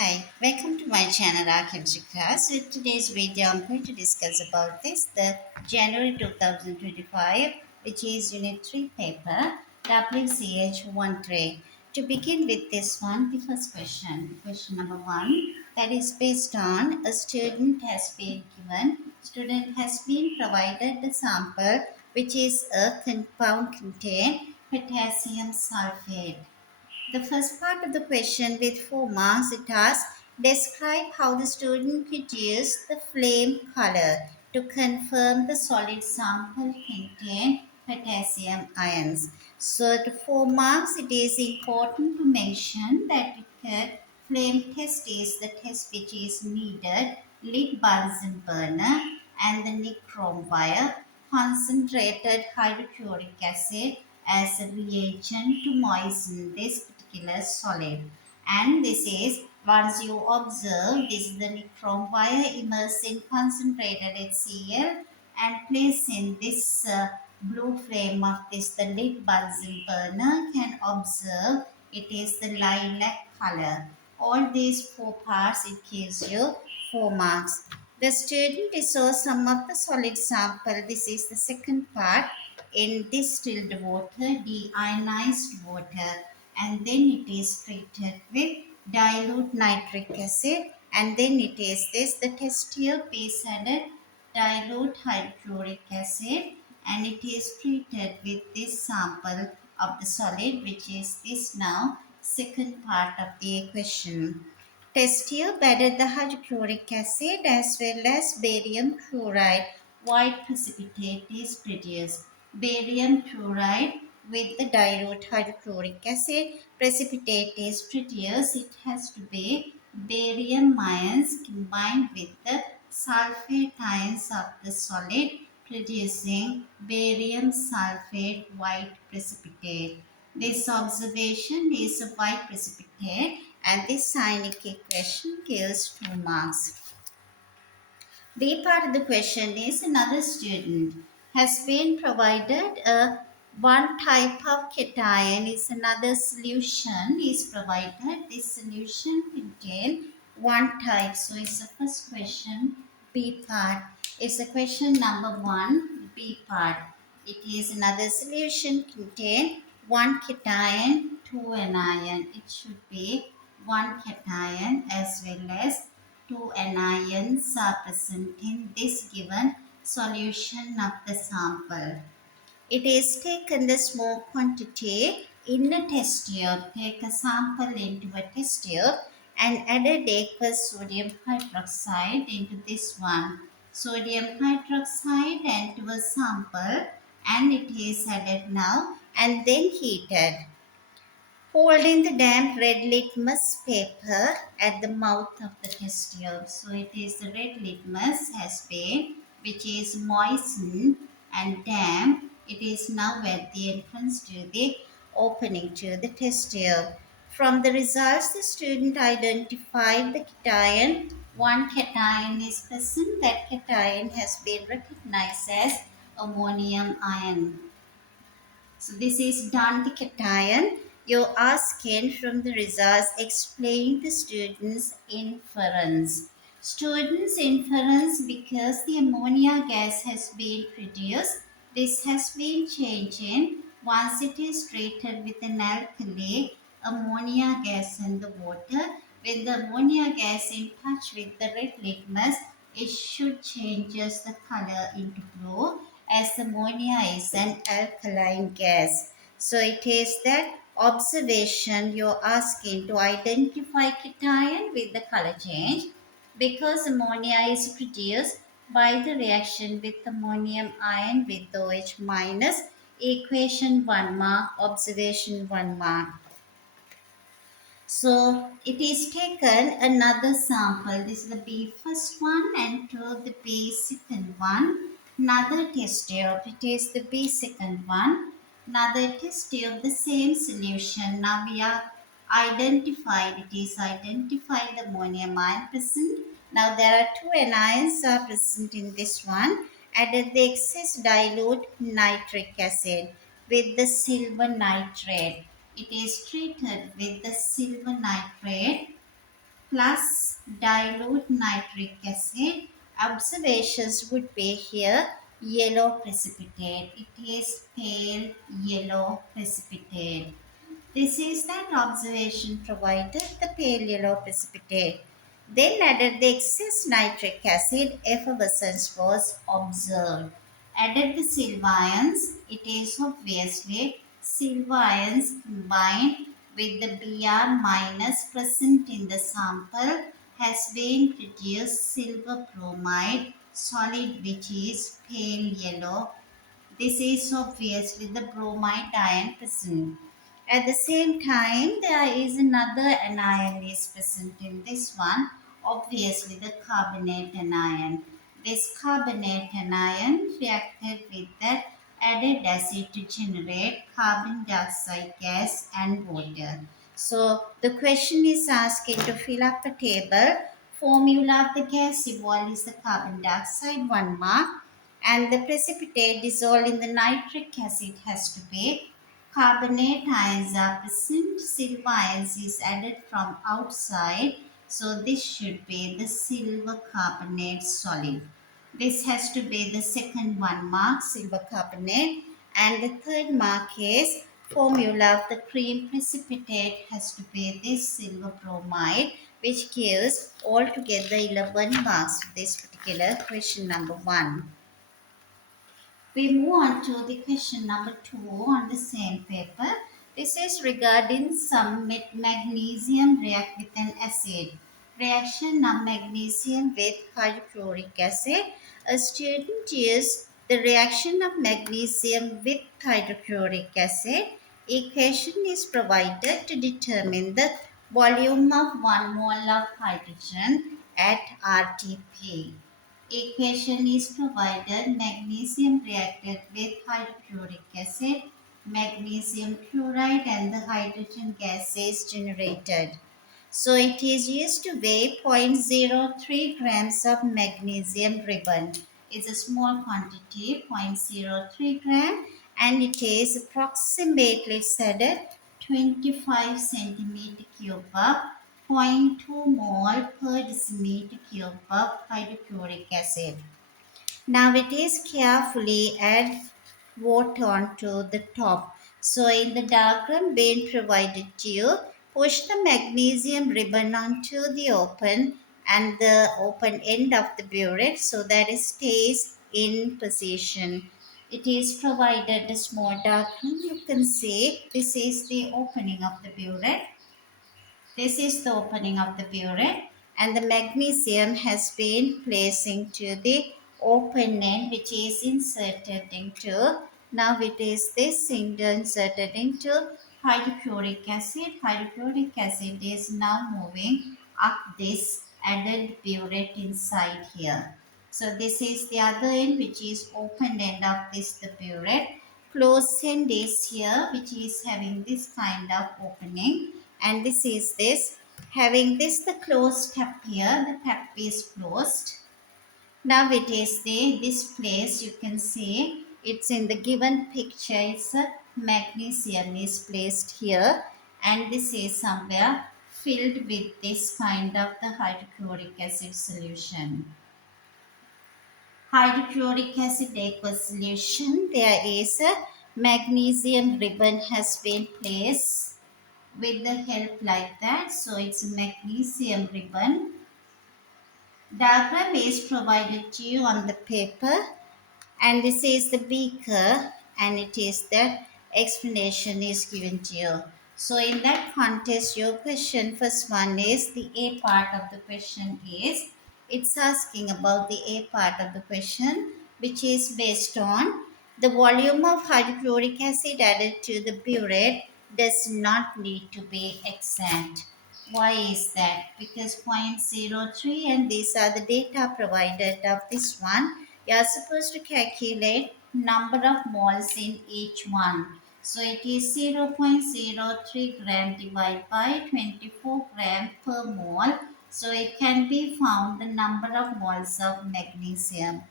Hi, welcome to my channel IAL Chemistry class. With today's video, I'm going to discuss about the January 2025, which is Unit 3 paper, WCH13. To begin with this one, the first question number 1, that is based on a student has been provided the sample, which is a compound contain potassium sulfate. The first part of the question with 4 marks, it asks, describe how the student could use the flame color to confirm the solid sample contained potassium ions. So the 4 marks, it is important to mention that flame test is the test which is needed, lead Bunsen burner and the nichrome wire, concentrated hydrochloric acid as a reagent to moisten this particular solid. And this is, once you observe, this is the nichrome wire immersed in concentrated HCl and placed in this blue flame of this, the lead Bunsen burner, can observe it is the lilac color. All these 4 parts, it gives you 4 marks. The student saw some of the solid sample. This is the second part in distilled water, deionized water, and then it is treated with dilute nitric acid, and then it is this the test tube is added dilute hydrochloric acid, and it is treated with this sample of the solid, which is this now second part of the equation. Test tube added the hydrochloric acid as well as barium chloride. White precipitate is produced. Barium chloride with the dilute hydrochloric acid precipitate is produced. It has to be barium ions combined with the sulfate ions of the solid, producing barium sulfate white precipitate. This observation is a white precipitate and this cyanic equation gives 2 marks. B part of the question is, another student has been provided a one type of cation is another solution is provided. This solution contain one type. So it's the first question, B part. It's a question number 1, B part. It is another solution contain one cation, two anion. It should be one cation as well as two anions are present in this given solution of the sample. It is taken the small quantity in a test tube. Take a sample into a test tube and added aqueous sodium hydroxide into this one. Sodium hydroxide into a sample, and it is added now and then heated. Holding the damp red litmus paper at the mouth of the test tube. So it is the red litmus has been, which is moistened and damp. It is now at the entrance to the opening to the test tube. From the results, the student identified the cation. One cation is present. That cation has been recognized as ammonium ion. So this is done the cation. You asking from the results, explain the student's inference. Student's inference, because the ammonia gas has been produced, this has been changing once it is treated with an alkali, ammonia gas and the water. When the ammonia gas in touch with the red litmus, it should changes the color into blue, as ammonia is an alkaline gas. So it is that observation you're asking to identify cation with the color change, because ammonia is produced by the reaction with ammonium ion with OH minus. Equation 1 mark, observation 1 mark. So it is taken another sample. This is the B first one and to the B second one. Another test tube. It is the B second one. Another test tube, the same solution. Now we are identified. It is identified the ammonium ion present. Now there are two anions are present in this one. Added the excess dilute nitric acid with the silver nitrate. It is treated with the silver nitrate plus dilute nitric acid. Observations would be here yellow precipitate. It is pale yellow precipitate. This is that observation provided the pale yellow precipitate. Then added the excess nitric acid, effervescence was observed. Added the silver ions, it is obviously silver ions combined with the Br minus present in the sample has been produced silver bromide solid which is pale yellow. This is obviously the bromide ion present. At the same time, there is another anion is present in this one, obviously the carbonate anion. This carbonate anion reacted with that added acid to generate carbon dioxide gas and water. So the question is asking to fill up a table. Formula of the gas evolved is the carbon dioxide, 1 mark, and the precipitate dissolved in the nitric acid has to be. Carbonate ions are present, silver ions is added from outside, so this should be the silver carbonate solid. This has to be the second 1 mark, silver carbonate, and the third mark is formula of the cream precipitate has to be this silver bromide, which gives altogether 11 marks for this particular question number 1. We move on to the question number 2 on the same paper. This is regarding some magnesium react with an acid. Reaction of magnesium with hydrochloric acid. A student used the reaction of magnesium with hydrochloric acid. Equation is provided to determine the volume of 1 mole of hydrogen at RTP. Equation is provided. Magnesium reacted with hydrochloric acid, magnesium chloride, and the hydrogen gas is generated. So it is used to weigh 0.03 grams of magnesium ribbon. It's a small quantity, 0.03 gram, and it is approximately said 25 centimeter cube of zero point 0.2 mole per decimeter cube of hydrochloric acid. Now it is carefully add water onto the top. So in the diagram being provided to you, push the magnesium ribbon onto the open and the open end of the burette so that it stays in position. It is provided a small diagram. You can see this is the opening of the burette. This is the opening of the burette, and the magnesium has been placed into the open end which is inserted into. Now it is this inserted into hydrochloric acid. Hydrochloric acid is now moving up this added burette inside here. So this is the other end which is open end of this the burette. Closed end is here which is having this kind of opening, and this is this having this the closed tap here. The tap is closed. Now it is the this place you can see it's in the given picture. It's a magnesium is placed here, and this is somewhere filled with this kind of the hydrochloric acid solution. Hydrochloric acid aqueous solution. There is a magnesium ribbon has been placed with the help like that. So it's a magnesium ribbon. Diagram is provided to you on the paper, and this is the beaker, and it is that explanation is given to you. So in that context, your question first one is the A part of the question is it's asking about the A part of the question, which is based on the volume of hydrochloric acid added to the burette does not need to be exact. Why is that? Because 0.03, and these are the data provided of this one. You are supposed to calculate number of moles in each one. So it is 0.03 gram divided by 24 gram per mole. So it can be found the number of moles of magnesium.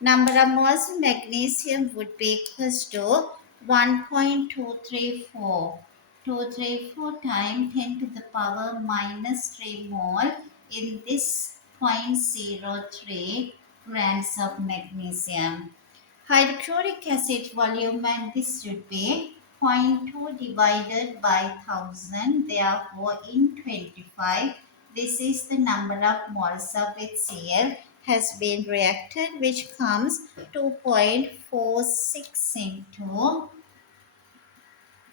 Number of moles of magnesium would be equals to 1.234. 234 times 10 to the power minus 3 mole in this 0.03 grams of magnesium. Hydrochloric acid volume, and this should be zero point 0.2 divided by 1000, therefore in 25 this is the number of moles of HCl has been reacted, which comes 2.46 into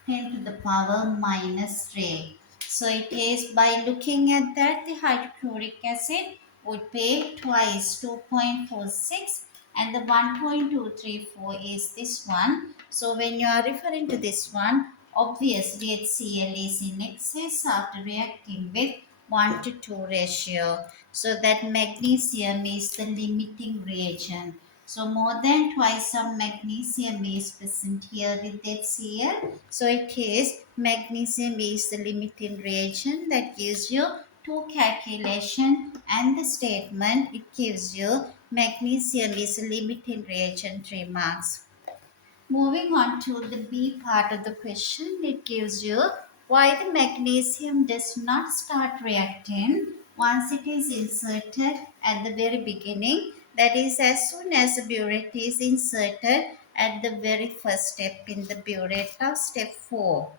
10 to the power minus 3. So it is by looking at that, the hydrochloric acid would be twice 2.46, and the 1.234 is this one. So when you are referring to this one, obviously HCl is in excess after reacting with 1 to 2 ratio. So that magnesium is the limiting reagent. So more than twice of magnesium is present here with HCl. So it is magnesium is the limiting reagent. That gives you two calculation and the statement. It gives you magnesium is a limiting reagent, 3 marks. Moving on to the B part of the question, it gives you why the magnesium does not start reacting once it is inserted at the very beginning. That is, as soon as the burette is inserted at the very first step in the burette of step 4.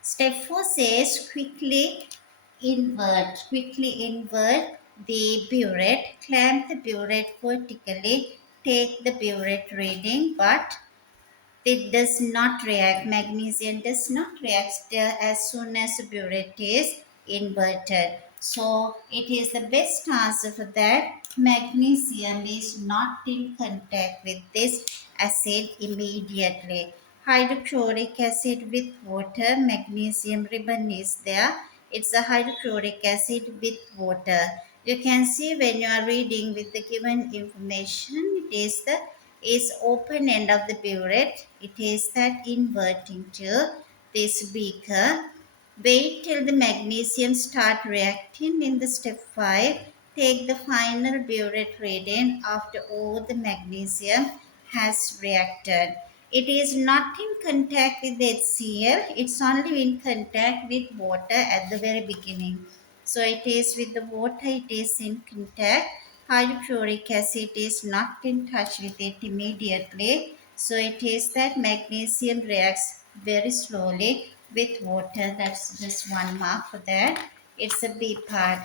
Step 4 says quickly invert the burette, clamp the burette vertically, take the burette reading, but it does not react. Magnesium does not react as soon as the burette is inverted. So it is the best answer for that. Magnesium is not in contact with this acid immediately. Hydrochloric acid with water, magnesium ribbon is there. It's a hydrochloric acid with water. You can see when you are reading with the given information, it is the is open end of the burette. It is that inverting to this beaker. Wait till the magnesium start reacting in the step 5. Take the final burette reading after all the magnesium has reacted. It is not in contact with HCl. It's only in contact with water at the very beginning. So it is with the water, it is in contact. Hydrochloric acid is not in touch with it immediately. So it is that magnesium reacts very slowly with water. That's just 1 mark for that. It's a B part.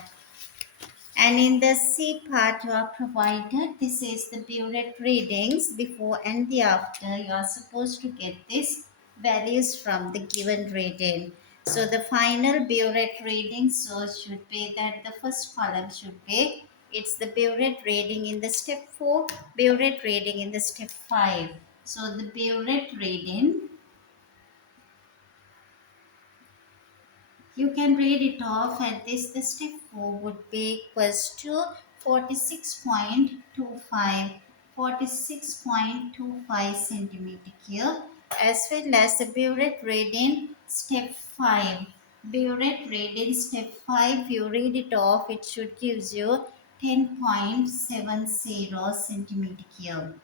And in the C part, you are provided, this is the burette readings before and the after. You are supposed to get these values from the given reading. So the final burette reading source should be that the first column should be, it's the burette reading in the step 4, burette reading in the step 5. So the burette reading, you can read it off at this. The step 4 would be equals to 46.25, 46.25 centimeter cube, as well as the burette reading step 5. Burette reading step 5, you read it off, it should give you 10.70 centimeter cube.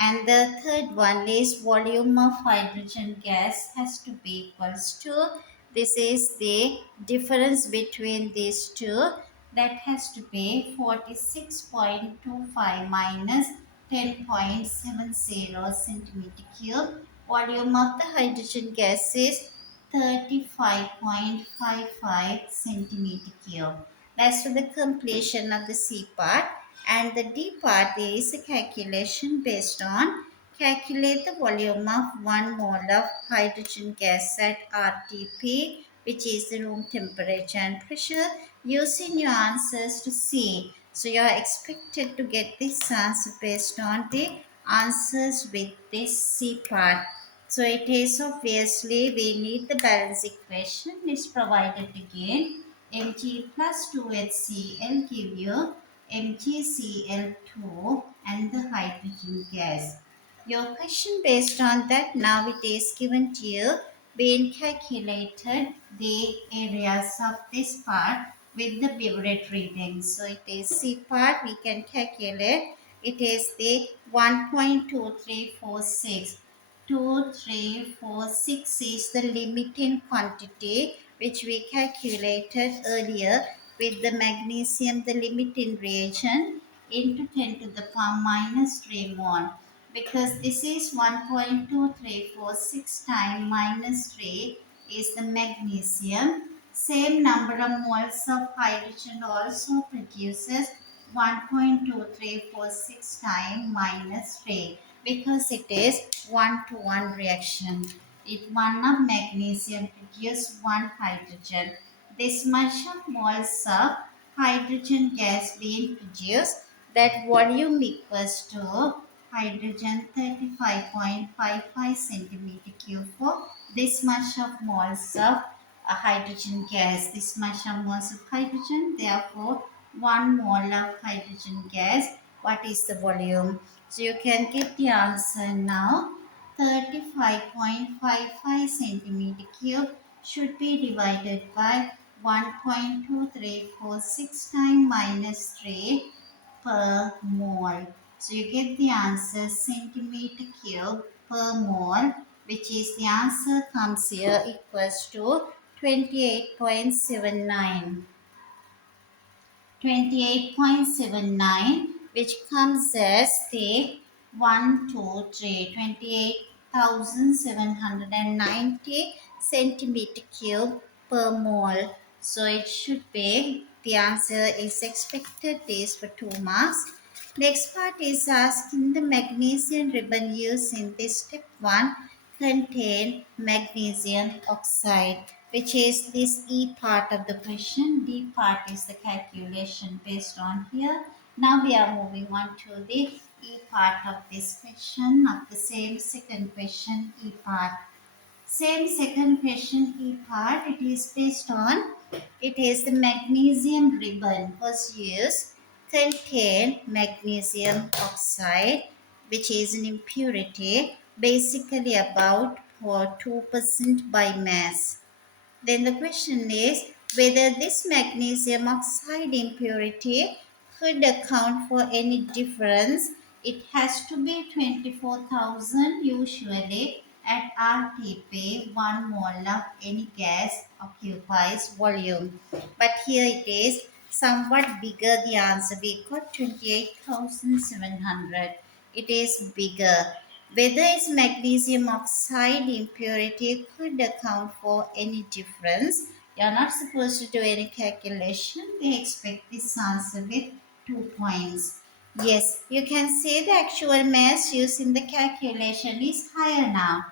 And the third one is volume of hydrogen gas has to be equals to, this is the difference between these two, that has to be 46.25 minus 10.70 centimeter cube. Volume of the hydrogen gas is 35.55 centimeter cube. That's for the completion of the C part. And the D part is a calculation based on calculate the volume of 1 mole of hydrogen gas at RTP, which is the room temperature and pressure, using your answers to C. So you are expected to get this answer based on the answers with this C part. So it is obviously we need the balance equation is provided again. Mg plus 2HCl give you MgCl2 and the hydrogen gas. Your question based on that, now it is given to you, being calculated the areas of this part with the burette readings. So it is C part, we can calculate. It is the 1.2346. 0.2346 is the limiting quantity which we calculated earlier with the magnesium, the limiting reagent, into 10 to the power minus 3 mole. Because this is 1.2346 times minus 3 is the magnesium. Same number of moles of hydrogen also produces 1.2346 times minus 3 because it is 1 to 1 reaction. If one of magnesium produces one hydrogen, this much of moles of hydrogen gas being produced, that volume equals to hydrogen 35.55 centimeter cube for this much of moles of hydrogen gas, this much of moles of hydrogen, therefore 1 mole of hydrogen gas. What is the volume? So you can get the answer now. 35.55 centimeter cube should be divided by 1.2346 times minus 3 per mole. So you get the answer centimeter cube per mole, which is the answer comes here equals to 28.79. 28.79, which comes as the 28,790 centimeter cube per mole. So it should be, the answer is expected is for 2 marks. Next part is asking the magnesium ribbon used in this step 1 contain magnesium oxide, which is this E part of the question. D part is the calculation based on here. Now we are moving on to the E part of this question of the same second question, E part. Same second question, E part, it is based on, it is the magnesium ribbon was used, contain magnesium oxide, which is an impurity, basically about for 2% by mass. Then the question is whether this magnesium oxide impurity could account for any difference. It has to be 24,000 usually at RTP, 1 mole of any gas occupies volume. But here it is somewhat bigger the answer. We got 28,700. It is bigger. Whether its magnesium oxide impurity could account for any difference. You are not supposed to do any calculation. We expect this answer with 2 points. Yes, you can say the actual mass used in the calculation is higher now.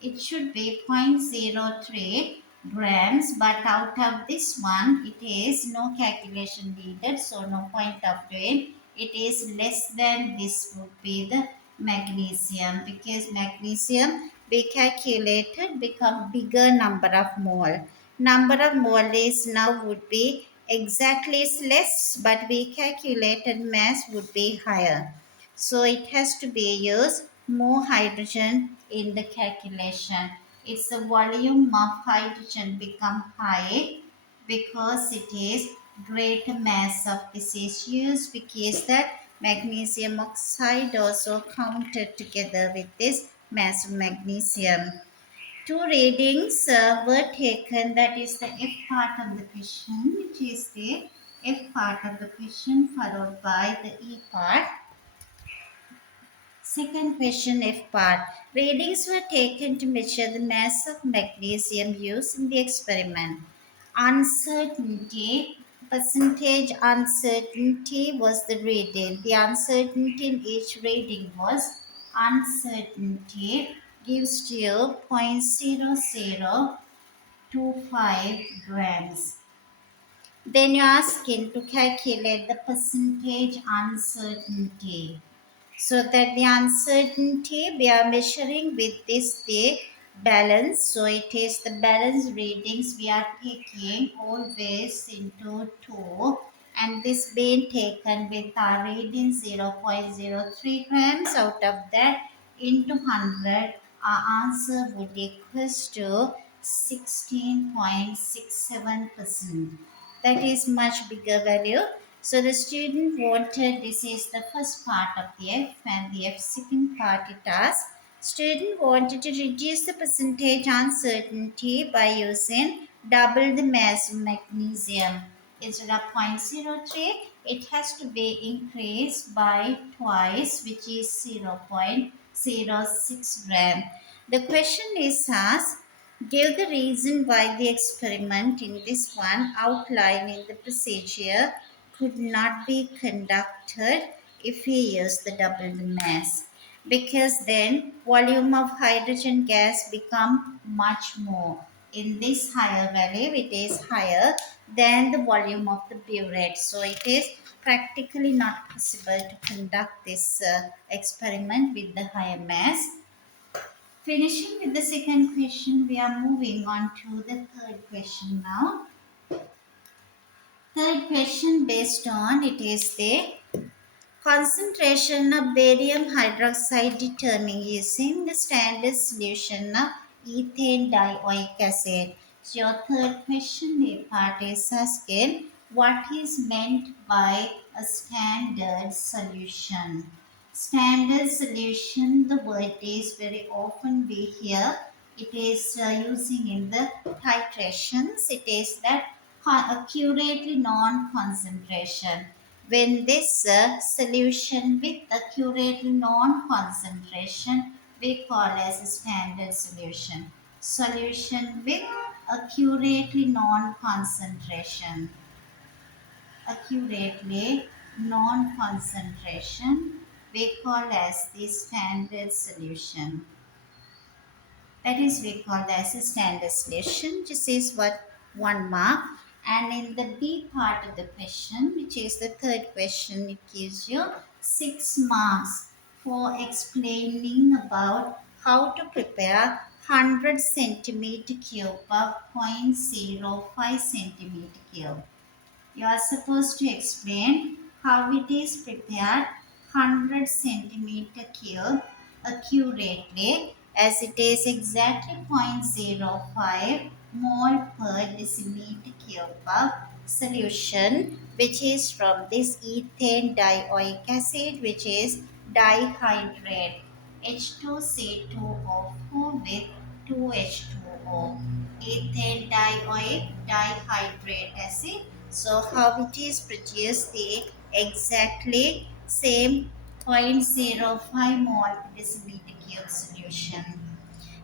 It should be zero point 0.03 grams, but out of this one, it is no calculation needed, so no point of doing. It is less than this would be the magnesium, because magnesium we calculated become bigger number of mole. Number of mole is now would be exactly is less, but we calculated mass would be higher. So it has to be used more hydrogen in the calculation. It's the volume of hydrogen become high because it is greater mass of this is used, because that magnesium oxide also counted together with this mass of magnesium. Two readings were taken, that is the F part of the question, which is the F part of the question followed by the E part. Second question, F part. Readings were taken to measure the mass of magnesium used in the experiment. Uncertainty, percentage uncertainty was the reading. The uncertainty in each reading was uncertainty gives to you 0.0025 grams. Then you ask him to calculate the percentage uncertainty. So that the uncertainty we are measuring with this the balance. So it is the balance readings we are taking always into 2, and this being taken with our reading 0.03 grams. Out of that into 100, our answer would equals to 16.67%. That is much bigger value. So the student wanted, this is the first part of the F, and the F second part it asks. Student wanted to reduce the percentage uncertainty by using double the mass of magnesium. Instead of 0.03, it has to be increased by twice, which is 0.06 gram. The question is asked, give the reason why the experiment in this one outlining the procedure could not be conducted if we use the double the mass, because then volume of hydrogen gas become much more. In this higher value it is higher than the volume of the burette, so it is practically not possible to conduct this experiment with the higher mass. Finishing with the second question, we are moving on to the third question now. Third question based on it is the concentration of barium hydroxide determined using the standard solution of ethane dioic acid. So your third question A part is asking what is meant by a standard solution. Standard solution, the word is very often we hear. It is using in the titrations. It is that accurately non-concentration. When this solution with accurately non-concentration, we call as a standard solution. Solution with accurately non-concentration. Accurately non-concentration, we call as the standard solution. That is we call as a standard solution. This is what 1 mark. And in the B part of the question, which is the third question, it gives you 6 marks for explaining about how to prepare 100 centimeter cube of 0.05 centimeter cube. You are supposed to explain how it is prepared 100 centimeter cube accurately, as it is exactly 0.05 mole per decimeter cube of solution, which is from this ethane dioic acid, which is dihydrate H2C2O4 with 2H2O, ethane dioic dihydrate acid. So how it is produced, the exactly same 0.05 mole per decimeter cube solution.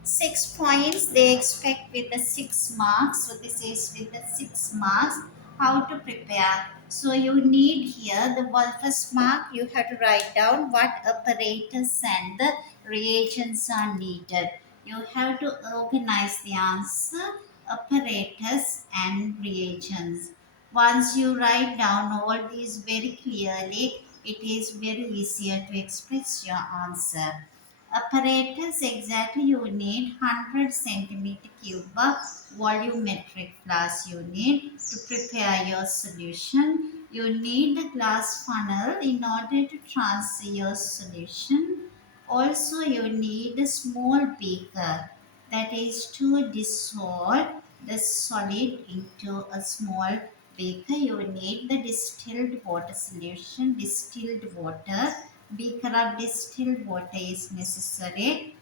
6 points they expect with the 6 marks. So this is with the 6 marks. How to prepare? So you need here the first mark you have to write down what apparatus and the reagents are needed. You have to organize the answer, apparatus and reagents. Once you write down all these very clearly, it is very easier to express your answer. Apparatus, exactly you need 100 centimeter cube of volumetric flask you need to prepare your solution. You need a glass funnel in order to transfer your solution. Also you need a small beaker, that is to dissolve the solid into a small beaker. You need the distilled water solution, distilled water. Beaker of distilled water is necessary,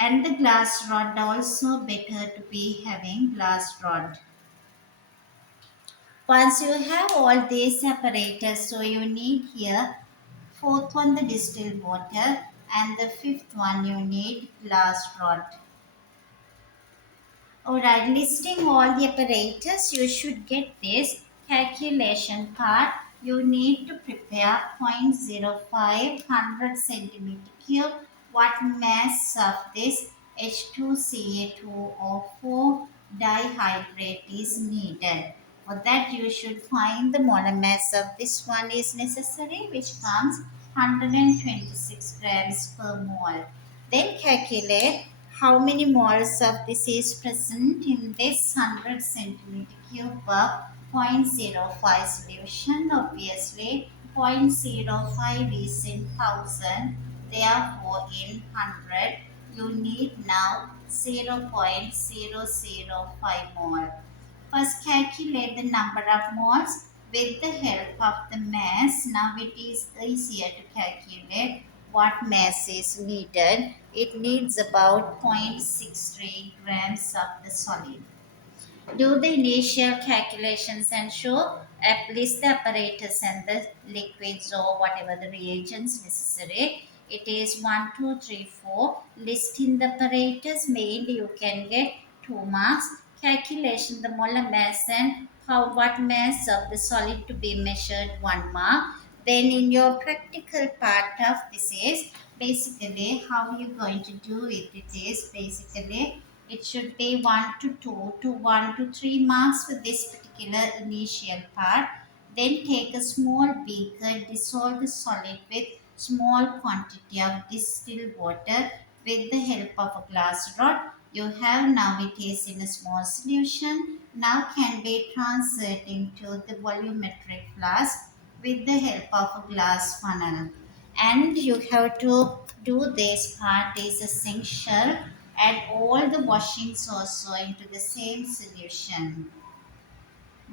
and the glass rod also better to be having glass rod. Once you have all these apparatus, so you need here fourth one the distilled water, and the fifth one you need glass rod. Alright, listing all the apparatus, you should get this calculation part. You need to prepare 0.05 100 centimeter cube. What mass of this H2Ca2O4 dihydrate is needed. For that, you should find the molar mass of this one is necessary, which comes 126 grams per mole. Then calculate how many moles of this is present in this 100 centimeter cube of zero point zero 0.05 solution. Obviously, 0.05 is in 1000, therefore in 100 you need now 0.005 mole. First calculate the number of moles with the help of the mass. Now it is easier to calculate. what mass is needed. It needs about 0.63 grams of the solid. Do the initial calculations and show list the apparatus and the liquids or whatever the reagents necessary. It is 1, 2, 3, 4. Listing the apparatus mainly you can get 2 marks. Calculation the molar mass and how what mass of the solid to be measured 1 mark. Then in your practical part of this is basically how you're going to do it. It is basically it should be 1 to 2 to 1 to 3 marks for this particular initial part. Then take a small beaker, dissolve the solid with small quantity of distilled water with the help of a glass rod. You have now it is in a small solution. Now can be transferred into the volumetric flask with the help of a glass funnel. And you have to do this part is essential. Add all the washings also into the same solution.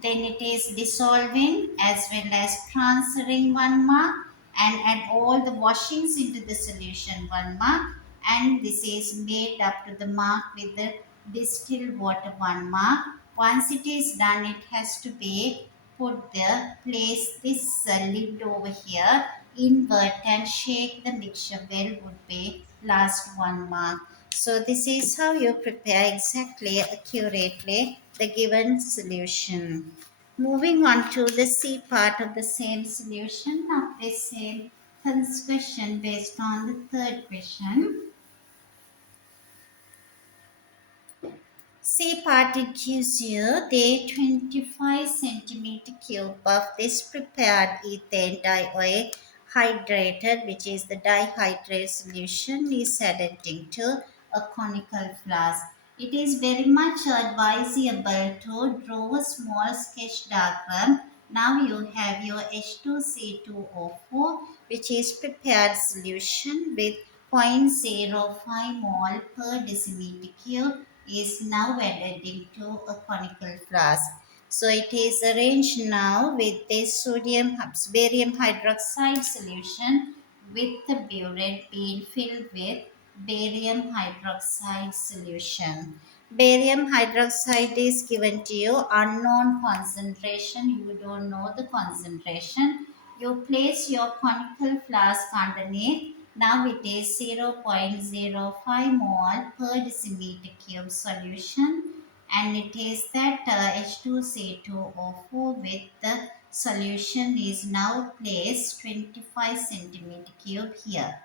Then it is dissolving as well as transferring 1 mark and add all the washings into the solution 1 mark, and this is made up to the mark with the distilled water 1 mark. Once it is done, it has to be put the place this lid over here, invert and shake the mixture well would be last 1 mark. So this is how you prepare exactly accurately the given solution. Moving on to the C part of the same solution of the same question based on the third question. C part it gives you the 25 centimeter cube of this prepared ethane hydrated, which is the dihydrate solution, is added into a conical flask. It is very much advisable to draw a small sketch diagram. Now you have your H2C2O4, which is prepared solution with 0.05 mole per decimeter cube is now added into a conical flask. So it is arranged now with this barium hydroxide solution with the burette being filled with barium hydroxide solution. Barium hydroxide is given to you unknown concentration. You don't know the concentration. You place your conical flask underneath. Now it is 0.05 mole per decimeter cube solution, and it is that H2C2O4 with the solution is now placed 25 centimeter cube here.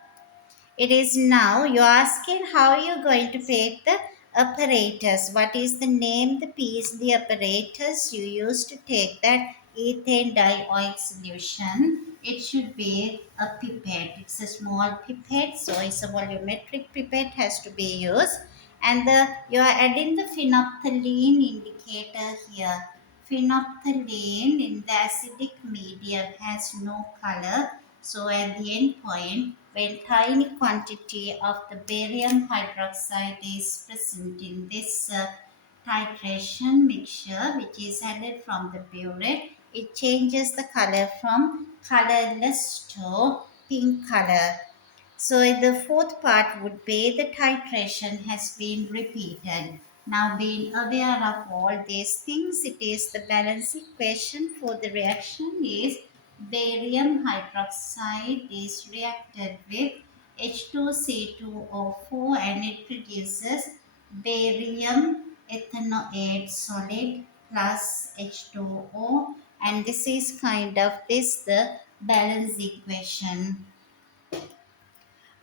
It is now you're asking how you're going to take the apparatus. What is the name, the piece, the apparatus you use to take that ethane dioxide solution? It should be a pipette. It's a small pipette, so it's a volumetric pipette has to be used. And you are adding the phenolphthalein indicator here. Phenolphthalein in the acidic medium has no color. So at the end point, when tiny quantity of the barium hydroxide is present in this titration mixture, which is added from the burette, it changes the color from colorless to pink color. So the fourth part would be the titration has been repeated. Now being aware of all these things, it is the balance equation for the reaction is barium hydroxide is reacted with H2C2O4 and it produces barium ethanoate solid plus H2O, and this is kind of this the balance equation.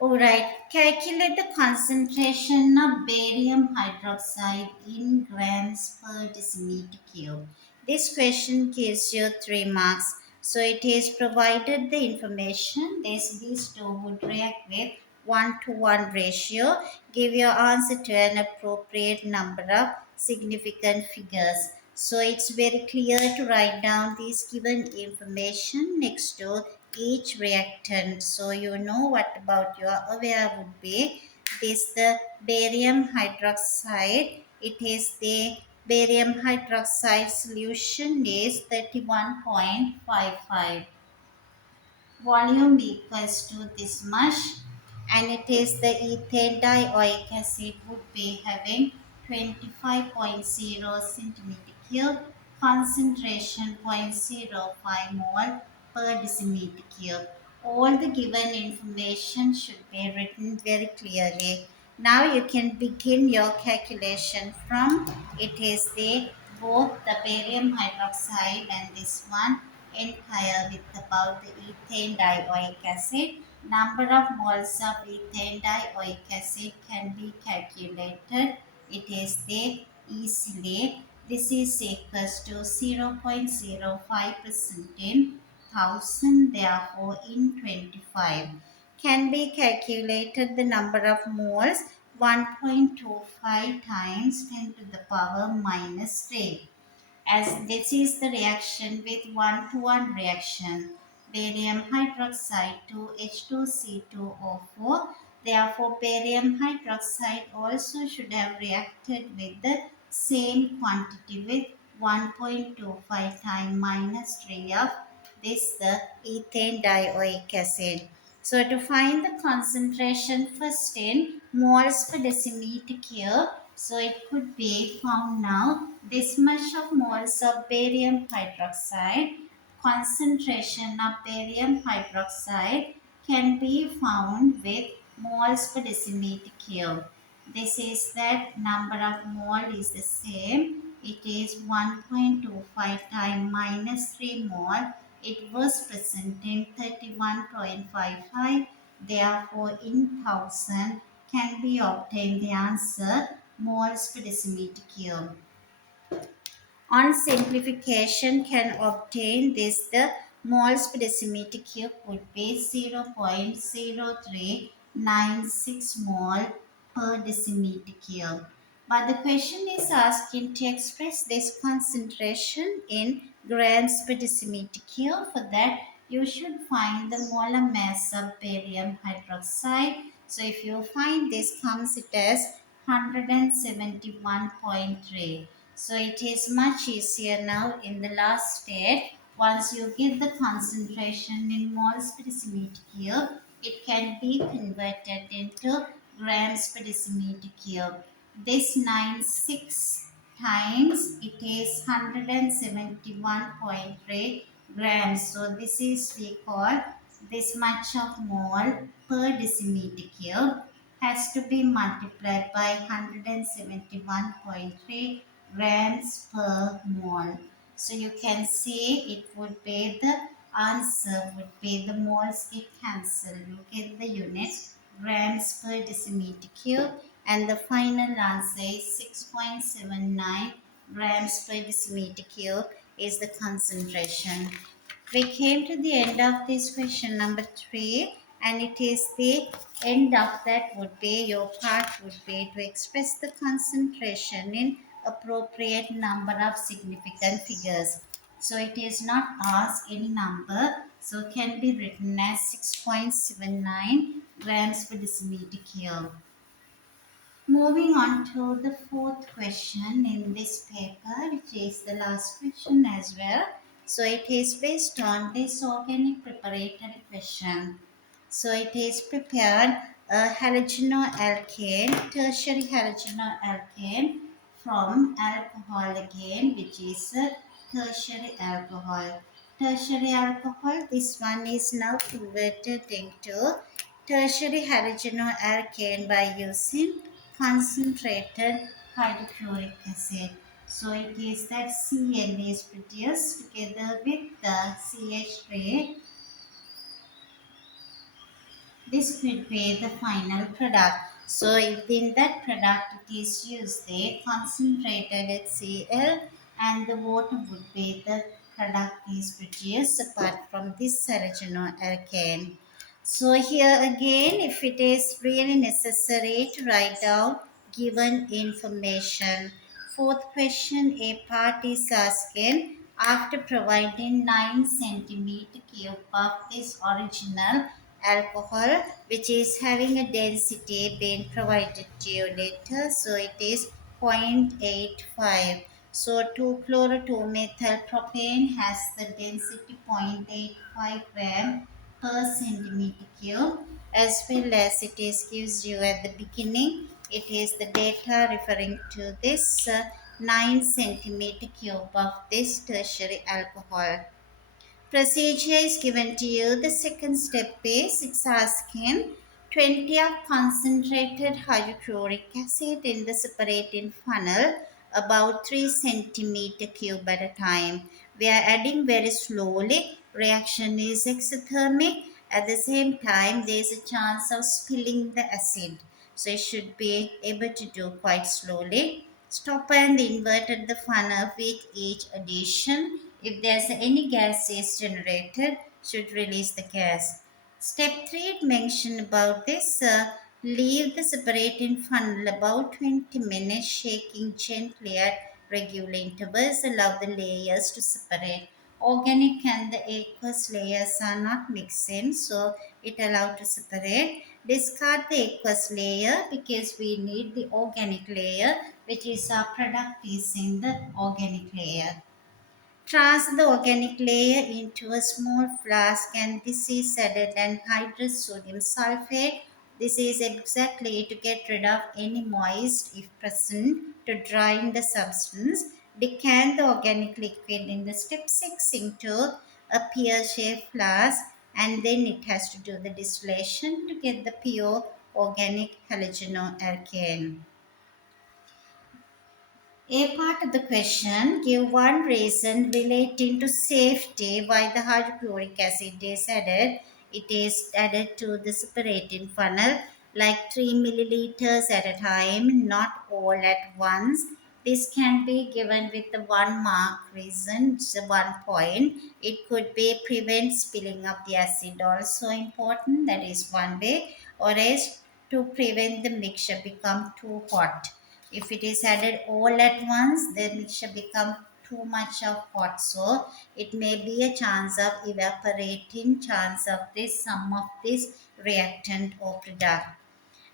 Alright, calculate the concentration of barium hydroxide in grams per decimeter cube. This question gives you 3 marks. So it is provided the information. These two would react with 1 to 1 ratio. Give your answer to an appropriate number of significant figures. So it's very clear to write down these given information next to each reactant. So you know what about your aware would be this the barium hydroxide. It is the barium hydroxide solution is 31.55. volume equals to this much, and it is the ethane dioic acid would be having 25.0 centimeter cube, concentration 0.05 mole per decimeter cube. All the given information should be written very clearly. Now you can begin your calculation from it is the both the barium hydroxide and this one entire with about the ethane dioic acid. Number of moles of ethane dioic acid can be calculated. It is the easily. This is equals to 0.05% in 1000, therefore in 25. Can be calculated the number of moles 1.25 times 10 to the power minus 3, as this is the reaction with 1-to-1 reaction. Barium hydroxide to H2C2O4. Therefore, barium hydroxide also should have reacted with the same quantity with 1.25 times minus 3 of this the ethane dioic acid. So to find the concentration first in moles per decimeter cube, so it could be found now this much of moles of barium hydroxide, concentration of barium hydroxide can be found with moles per decimeter cube. This is that number of mole is the same. It is 1.25 times minus 3 mole. It was present in 31.55. Therefore, in 1000 can be obtained the answer moles per decimeter cube. On simplification can obtain this, the moles per decimeter cube would be 0.0396 mole per decimeter cube. But the question is asking to express this concentration in grams per decimeter cube. For that, you should find the molar mass of barium hydroxide. So if you find this, comes it as 171.3. So it is much easier now in the last step. Once you get the concentration in moles per decimeter cube, it can be converted into grams per decimeter cube. This 96 times it is 171.3 grams. So this is we call this much of mole per decimeter cube has to be multiplied by 171.3 grams per mole. So you can see it would be the answer would be the moles get cancelled. You get the units grams per decimeter cube, and the final answer is 6.79 grams per decimeter cube is the concentration. We came to the end of this question number 3, and it is the end of that would be your part would be to express the concentration in appropriate number of significant figures. So it is not asked any number, so can be written as 6.79 grams per decimeter cube. Moving on to the fourth question in this paper, which is the last question as well. So it is based on this organic preparatory question. So it is prepared a halogenoalkane, tertiary halogenoalkane from alcohol again, which is a tertiary alcohol. Tertiary alcohol, this one is now converted into tertiary halogenoalkane by using concentrated hydrochloric acid. So it is that Cl is produced together with the CH3. This could be the final product. So in that product it is used the concentrated HCl, and the water would be the product is produced apart from this halogen. So here again, if it is really necessary to write down given information. Fourth question, a part is asking after providing 9 centimeter cube of this original alcohol, which is having a density being provided to you later, so it is 0.85. So 2-chloro-2-methyl propane has the density 0.85 gram per centimeter cube, as well as it is gives you at the beginning. It is the data referring to this 9 centimeter cube of this tertiary alcohol. Procedure is given to you. The second step is it's asking 20 of concentrated hydrochloric acid in the separating funnel about 3 centimeter cube at a time. We are adding very slowly. Reaction is exothermic. At the same time, there is a chance of spilling the acid. So you should be able to do quite slowly. Stop and inverted the funnel with each addition. If there's any gas is generated, should release the gas. Step 3 it mentioned about this. Leave the separating funnel about 20 minutes, shaking gently at regular intervals. Allow the layers to separate. Organic and the aqueous layers are not mixing, so it allowed to separate. Discard the aqueous layer because we need the organic layer, which is our product is in the organic layer. Transfer the organic layer into a small flask and this is added anhydrous sodium sulfate. This is exactly to get rid of any moist if present to drying the substance. Decant the organic liquid in the step 6 into a pear-shaped flask and then it has to do the distillation to get the pure organic halogenoalkane. A part of the question, give one reason relating to safety why the hydrochloric acid is added. It is added to the separating funnel like 3 milliliters at a time, not all at once. This can be given with the 1 mark reason, so 1 point. It could be prevent spilling of the acid, also important, that is one way, or else to prevent the mixture become too hot. If it is added all at once, then it should become too much of hot. So it may be a chance of evaporating, chance of this, some of this reactant or product.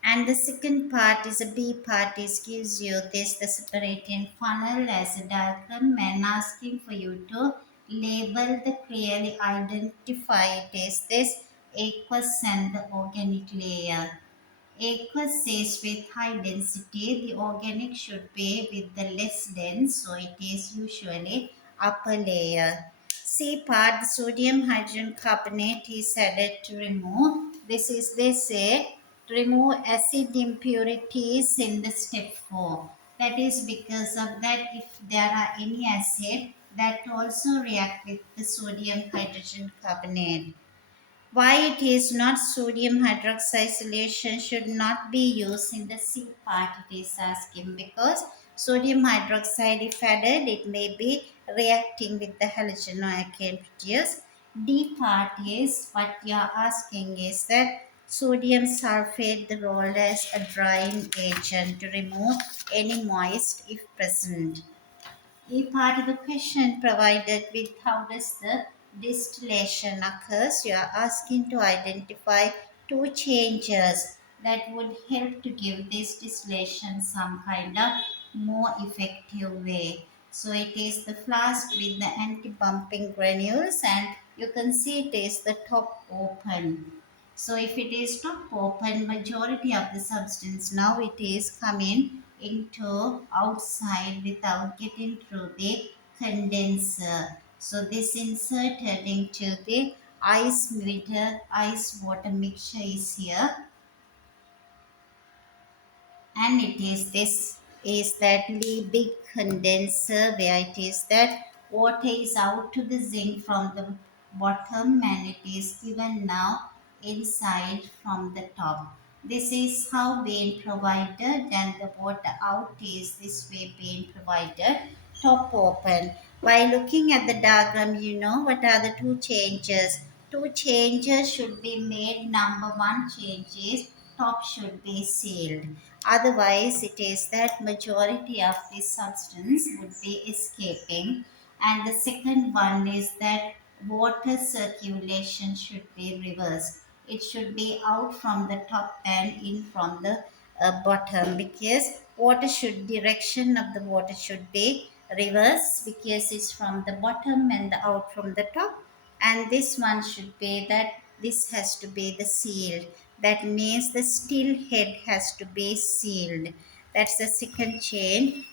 And the second part is a B part is gives you this the separating funnel as a diagram and asking for you to label the clearly identify it as this aqueous and the organic layer. Aqueous says with high density, the organic should be with the less dense, so it is usually upper layer. C part, the sodium hydrogen carbonate is added to remove. This is they say to remove acid impurities in the step 4. That is because of that if there are any acid that also react with the sodium hydrogen carbonate. Why it is not sodium hydroxide solution should not be used in the C part it is asking because sodium hydroxide if added it may be reacting with the halogenoalkane produced. D part is what you are asking is that sodium sulfate the role as a drying agent to remove any moist if present. A part of the question provided with how does the distillation occurs. You are asking to identify two changes that would help to give this distillation some kind of more effective way. So it is the flask with the anti-bumping granules and you can see it is the top open. So if it is top open, majority of the substance now it is coming into outside without getting through the condenser. So this inserted into the ice water mixture is here and it is this is that big condenser where it is that water is out to the zinc from the bottom and it is given now inside from the top. This is how being provided and the water out is this way being provided, top open. While looking at the diagram, you know what are the two changes. Two changes should be made. Number one change is top should be sealed. Otherwise, it is that majority of this substance would be escaping. And the second one is that water circulation should be reversed. It should be out from the top and in from the bottom because water should direction of the water should be reversed because it's from the bottom and out from the top, and this one should be that this has to be the sealed. That means the steel head has to be sealed. That's the second change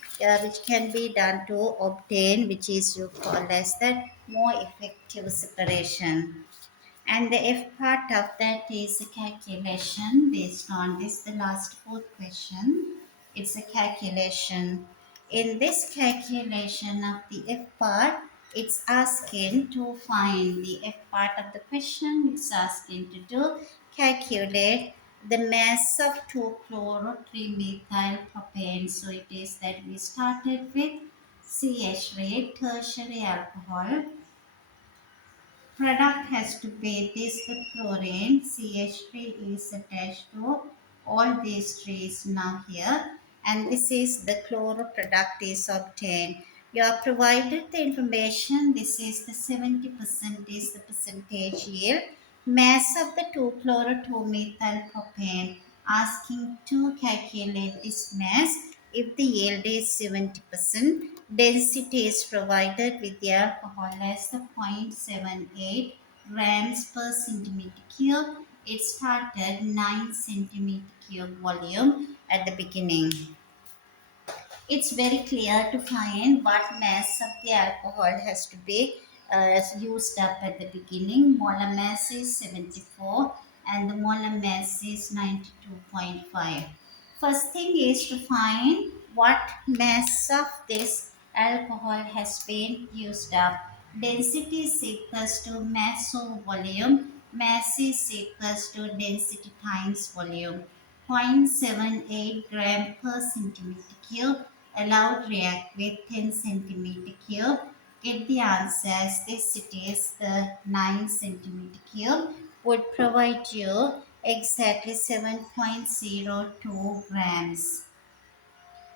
which can be done to obtain, which is you call as that more effective separation. And the F part of that is a calculation based on this, the last fourth question. It's a calculation. In this calculation of the F part, it's asking to find the F part of the question. It's asking to do calculate the mass of 2-chloro-3-methyl propane. So it is that we started with CH3, tertiary alcohol. Product has to be this the chlorine. CH3 is attached to all these trees now here, and this is the chloro product is obtained. You are provided the information. This is the 70% is the percentage yield. Mass of the 2-chloro-2-methyl propane. Asking to calculate this mass. If the yield is 70%, density is provided with the alcohol as the 0.78 grams per centimeter cube. It started 9 centimeter cube volume at the beginning. It's very clear to find what mass of the alcohol has to be used up at the beginning. Molar mass is 74 and the molar mass is 92.5. First thing is to find what mass of this alcohol has been used up. Density is equals to mass over volume. Mass is equals to density times volume. 0.78 gram per centimeter cube. Allowed react with 10 centimeter cube. Get the answer as this, it is the 9 centimeter cube, would provide you exactly 7.02 grams.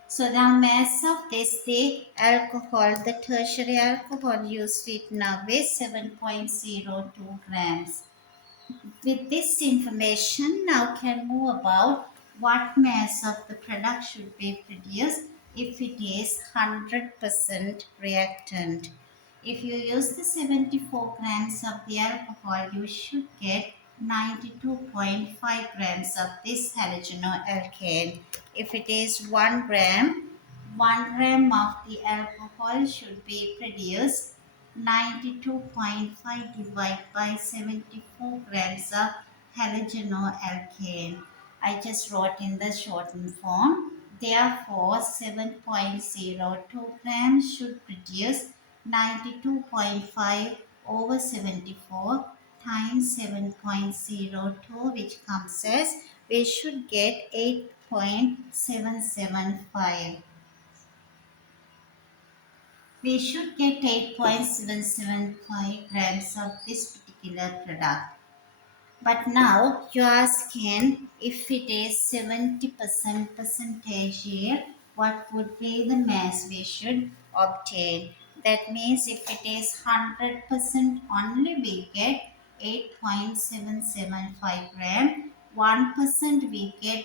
So the mass of this, the alcohol, the tertiary alcohol used it now is 7.02 grams. With this information, now can move about what mass of the product should be produced if it is 100% reactant. If you use the 74 grams of the alcohol, you should get 92.5 grams of this halogenoalkane. If it is 1 gram, 1 gram of the alcohol should be produced 92.5 divided by 74 grams of halogenoalkane. I just wrote in the shortened form. Therefore, 7.02 grams should produce 92.5 over 74 times 7.02, which comes as we should get 8.775. We should get 8.775 grams of this particular product. But now you are asking if it is 70% percentage yield, what would be the mass we should obtain? That means if it is 100% only, we get 8.775 gram. 1% we get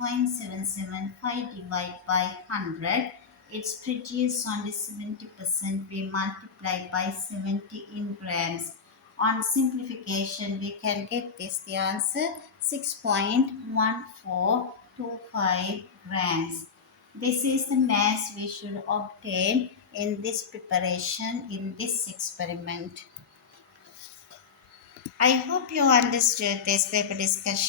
8.775 divided by 100. It's produced only 70%. We multiply by 70 in grams. On simplification, we can get this, the answer 6.1425 grams. This is the mass we should obtain in this preparation, in this experiment. I hope you understood this paper discussion.